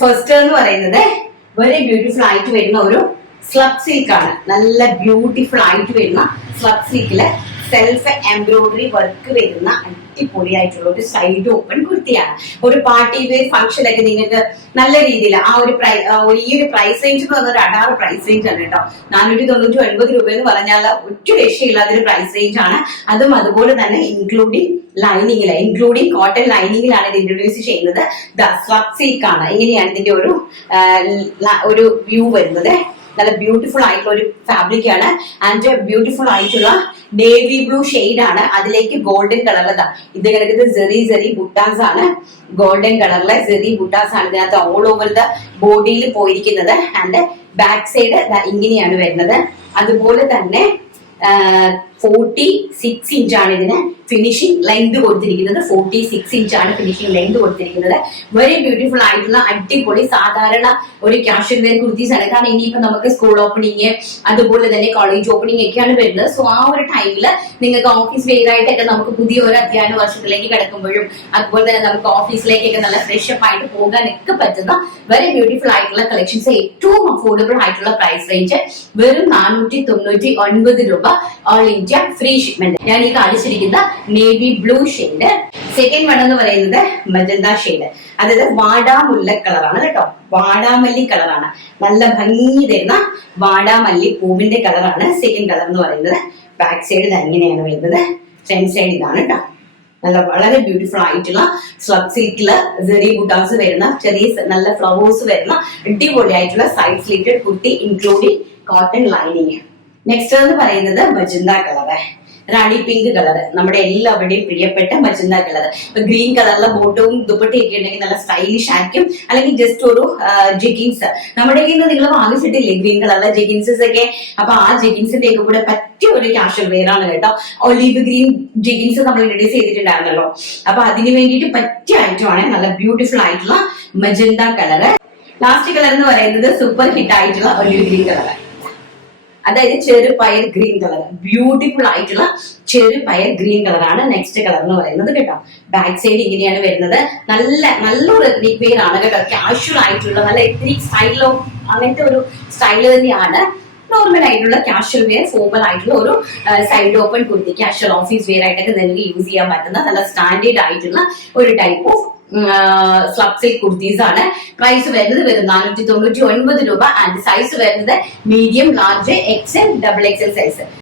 First എന്ന് പറയുന്നത് very beautiful ആയിട്ട് വരുന്ന ഒരു സ്ലബ് സിൽക്ക് ആണ്. നല്ല ബ്യൂട്ടിഫുൾ ആയിട്ട് വരുന്ന സ്ലബ് സിൽക്കില് സെൽഫ് എംബ്രോയിഡറി വർക്ക് വരുന്ന അടിപൊളിയായിട്ടുള്ള ഒരു സൈഡ് ഓപ്പൺ കുർത്തിയാണ്. ഒരു പാർട്ടി വെയർ ഫംഗ്ഷൻ ഒക്കെ നിങ്ങൾക്ക് നല്ല രീതിയിൽ ആ ഒരു ഈ ഒരു പ്രൈസ് റേഞ്ച് എന്ന് പറഞ്ഞ ഒരു അടാറ് പ്രൈസ് റേഞ്ച് ആണ് കേട്ടോ. 499 രൂപ എന്ന് പറഞ്ഞാൽ ഒറ്റ രക്ഷയില്ലാത്തൊരു പ്രൈസ് റേഞ്ച് ആണ്. അതും അതുപോലെ തന്നെ ഇൻക്ലൂഡിങ് കോട്ടൺ ലൈനിങ്ങിലാണ് ഇത് ഇൻട്രൊഡ്യൂസ് ചെയ്യുന്നത്. സ്ലബ് സിൽക്ക് ആണ്. ഇങ്ങനെയാണ് ഇതിന്റെ ഒരു വ്യൂ വരുന്നത്. നല്ല ബ്യൂട്ടിഫുൾ ആയിട്ടുള്ള ഒരു ഫാബ്രിക് ആണ് ആൻഡ് ബ്യൂട്ടിഫുൾ ആയിട്ടുള്ള നേവി ബ്ലൂ ഷെയ്ഡ് ആണ്. അതിലേക്ക് ഗോൾഡൻ കളറിലതാ ഇത് കിടക്കുന്നത് ജെറി ബുട്ടാസ് ആണ്. ഗോൾഡൻ കളറിലെ ജെറി ബുട്ടാസ് ആണ് ഇതിനകത്ത് ഓൾ ഓവർ ദ ബോഡിയിൽ പോയിരിക്കുന്നത്. ആൻഡ് ബാക്ക് സൈഡ് ഇങ്ങനെയാണ് വരുന്നത്. അതുപോലെ തന്നെ 46 ഇഞ്ചാണ് ഇതിന് ഫിനിഷിംഗ് ലെങ്ത് കൊടുത്തിരിക്കുന്നത്. 46 ഇഞ്ചാണ് ഫിനിഷിംഗ് ലെങ്ത് കൊടുത്തിരിക്കുന്നത്. വെരി ബ്യൂട്ടിഫുൾ ആയിട്ടുള്ള അടിപൊളി സാധാരണ ഒരു ക്യാഷ്വൽ വെയർ കുർത്തീസ് ആണ്. കാരണം ഇനിയിപ്പോ നമുക്ക് സ്കൂൾ ഓപ്പണിങ് അതുപോലെ തന്നെ കോളേജ് ഓപ്പണിംഗ് ഒക്കെയാണ് വരുന്നത്. സോ ആ ഒരു ടൈമില് നിങ്ങൾക്ക് ഓഫീസ് വെയർ ആയിട്ടൊക്കെ നമുക്ക് പുതിയ ഒരു അധ്യയന വർഷത്തിലേക്ക് കിടക്കുമ്പോഴും അതുപോലെ തന്നെ നമുക്ക് ഓഫീസിലേക്കൊക്കെ നല്ല ഫ്രഷ് അപ്പ് ആയിട്ട് പോകാനൊക്കെ പറ്റുന്ന വെരി ബ്യൂട്ടിഫുൾ ആയിട്ടുള്ള കളക്ഷൻസ്. ഏറ്റവും അഫോർഡബിൾ ആയിട്ടുള്ള പ്രൈസ് റേഞ്ച് വെറും 499 രൂപ. All India free shipment. ഞാൻ ഈ കാണിച്ചിരിക്കുന്ന navy blue shade. Second one എന്ന് പറയുന്നത് മജന്ത ഷെയ്ഡ്. അതായത് വാടാമുല്ല കളറാണ് കേട്ടോ. വാടാമല്ലി കളറാണ്. നല്ല ഭംഗി തരുന്ന വാടാമല്ലി പൂവിന്റെ കളറാണ് സെക്കൻഡ് കളർ എന്ന് പറയുന്നത്. ബാക്ക് സൈഡ് ഇങ്ങനെയാണ് വരുന്നത്. ഫ്രണ്ട് സൈഡ് ഇതാണ് കേട്ടോ. വളരെ ബ്യൂട്ടിഫുൾ ആയിട്ടുള്ള സ്ലബ് സിൽക്കില് ജെറി ബുട്ടാസ് വരുന്ന ചെറിയ നല്ല ഫ്ലവേഴ്സ് വരുന്ന അടിപൊളി ആയിട്ടുള്ള side slitted kurti including cotton lining. Next എന്ന് പറയുന്നത് മജന്ത കളറ്. റാണി പിങ്ക് കളർ, നമ്മുടെ എല്ലാവരുടെയും പ്രിയപ്പെട്ട മജന്ത കളർ. ഇപ്പൊ ഗ്രീൻ കളറിലെ ബോട്ടവും ദുപ്പട്ടയൊക്കെ ഉണ്ടെങ്കിൽ നല്ല സ്റ്റൈലിഷ് ആയിരിക്കും. അല്ലെങ്കിൽ ജസ്റ്റ് ഒരു ജെഗിൻസ് നമ്മുടെ നിങ്ങൾ വാങ്ങിച്ചിട്ടില്ലേ ഗ്രീൻ കളറിലെ ജെഗിൻസസ് ഒക്കെ. അപ്പൊ ആ ജെഗിൻസിന്റെ ഒക്കെ കൂടെ പറ്റിയ ഒരു കാഷ്വൽ വെയർ ആണ് കേട്ടോ. ഒലീവ് ഗ്രീൻ ജെഗിൻസ് നമ്മൾ ഇൻട്രൊഡ്യൂസ് ചെയ്തിട്ടുണ്ടായിരുന്നല്ലോ. അപ്പൊ അതിന് വേണ്ടിയിട്ട് പറ്റിയ ഐറ്റമാണ്. നല്ല ബ്യൂട്ടിഫുൾ ആയിട്ടുള്ള മജന്ത കളറ്. ലാസ്റ്റ് കളർ എന്ന് പറയുന്നത് സൂപ്പർ ഹിറ്റ് ആയിട്ടുള്ള ഒലീവ് ഗ്രീൻ കളർ. അതായത് ചെറുപയർ ഗ്രീൻ കളർ. ബ്യൂട്ടിഫുൾ ആയിട്ടുള്ള ചെറുപയർ ഗ്രീൻ കളറാണ് നെക്സ്റ്റ് കളർ എന്ന് പറയുന്നത് കേട്ടോ. ബാക്ക് സൈഡ് ഇങ്ങനെയാണ് വരുന്നത്. നല്ലൊരു എത്നിക് വെയർ ആണ് കേട്ടോ. കാഷ്വൽ ആയിട്ടുള്ള നല്ല എത്നിക് സ്റ്റൈലോ അങ്ങനത്തെ ഒരു സ്റ്റൈല് തന്നെയാണ്. നോർമൽ ആയിട്ടുള്ള കാഷ്വൽ വെയർ ഫോമൽ ആയിട്ടുള്ള ഒരു side open kurti casual office wear ആയിട്ടൊക്കെ നിങ്ങൾക്ക് യൂസ് ചെയ്യാൻ പറ്റുന്ന നല്ല സ്റ്റാൻഡേർഡ് ആയിട്ടുള്ള ഒരു type of slub silk kurtis ആണ്. പ്രൈസ് വരുന്നത് വെറും 499 രൂപ. ആൻഡ് സൈസ് വരുന്നത് medium, large, XL, XXL size.